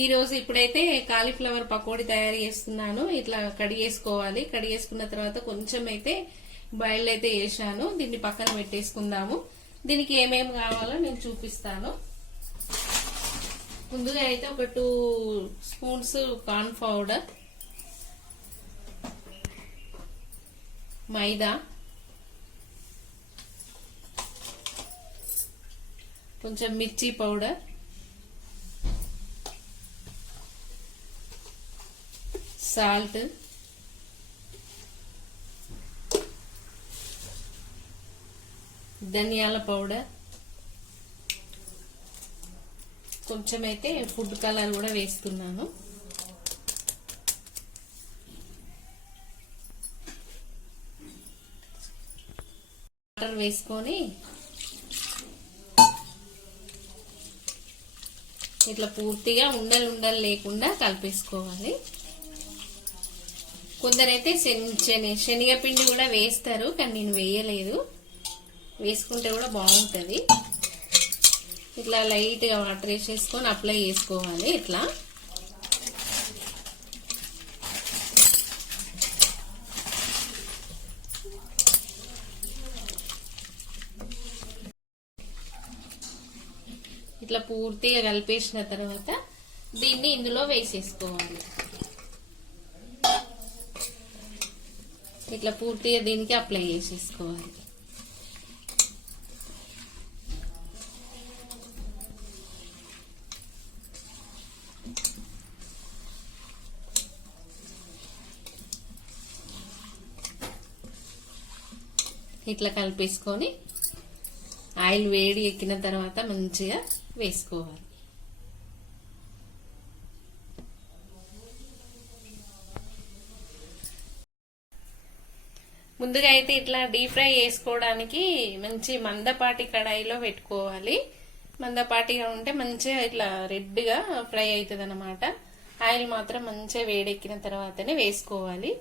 ఈ రోజు ఇప్పుడైతే కాలీఫ్లవర్ పకోడీ తయారు చేస్తున్నాను. ఇట్లా కడిగేసుకోవాలి కడిగేసుకున్న తర్వాత కొంచెం అయితే బాయిల్ అయితే వేసాను దీన్ని పక్కన పెట్టేసుకుందాము. దీనికి ఏమేమి కావాలో నేను చూపిస్తాను. ముందుగా అయితే ఒక టూ స్పూన్స్ కార్న్ పౌడర్ మైదా కొంచెం మిర్చి పౌడర్ సాల్ట్ ధనియాల పౌడర్. కొంచెం అయితే ఫుడ్ కలర్ కూడా వేస్తున్నాను. వాటర్ వేసుకొని ఇట్లా పూర్తిగా ఉండలు ఉండలు లేకుండా కలిపేసుకోవాలి. కొందరైతే శని శనగపిండి కూడా వేస్తారు కానీ నేను వేయలేదు. వేసుకుంటే కూడా బాగుంటుంది. ఇట్లా లైట్గా వాటర్ వేసేసుకొని అప్లై చేసుకోవాలి ఇట్లా. ఇట్లా పూర్తిగా కలిపేసిన తర్వాత దీన్ని ఇందులో వేసేసుకోవాలి. ఇట్లా పూర్తిగా దీనికి అప్లై చేసేసుకోవాలి. ఇట్లా కలిపేసుకొని ఆయిల్ వేడి ఎక్కిన తర్వాత మంచిగా వేసుకోవాలి. ముందుగా అయితే ఇట్లా డీప్ ఫ్రై చేసుకోవడానికి మంచి మందపాటి కడాయిలో పెట్టుకోవాలి. మందపాటిగా ఉంటే మంచిగా ఇట్లా రెడ్గా ఫ్రై అవుతుంది అనమాట ఆయిల్ మాత్రం మంచిగా వేడెక్కిన తర్వాతనే వేసుకోవాలి.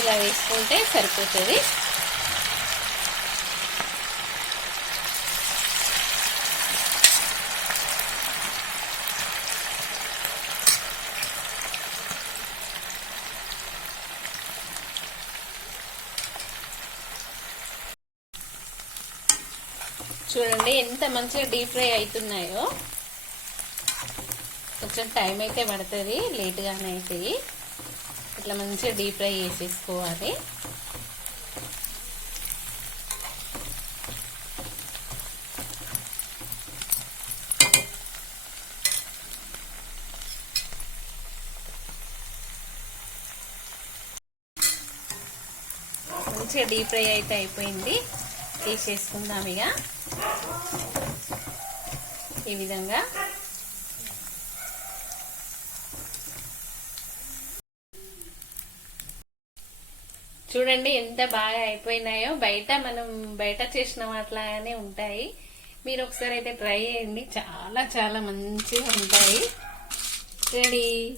ఇలా వేసుకుంటే సరిపోతుంది. చూడండి ఎంత మంచిగా డీప్ ఫ్రై అవుతున్నాయో. కొంచెం టైం అయితే పడుతుంది లేట్గానే అవుతాయి ఇట్లా మంచిగా డీప్ ఫ్రై చేసేసుకోవాలి. మంచిగా డీప్ ఫ్రై అయితే అయిపోయింది. తీసేసుకుందాం ఇక. ఈ విధంగా చూడండి ఎంత బాగా అయిపోయినాయో. బయట మనం బయట చేసిన అట్లాగానే ఉంటాయి. మీరు ఒకసారి అయితే ట్రై చేయండి. చాలా చాలా మంచిగా ఉంటాయి. రెడీ.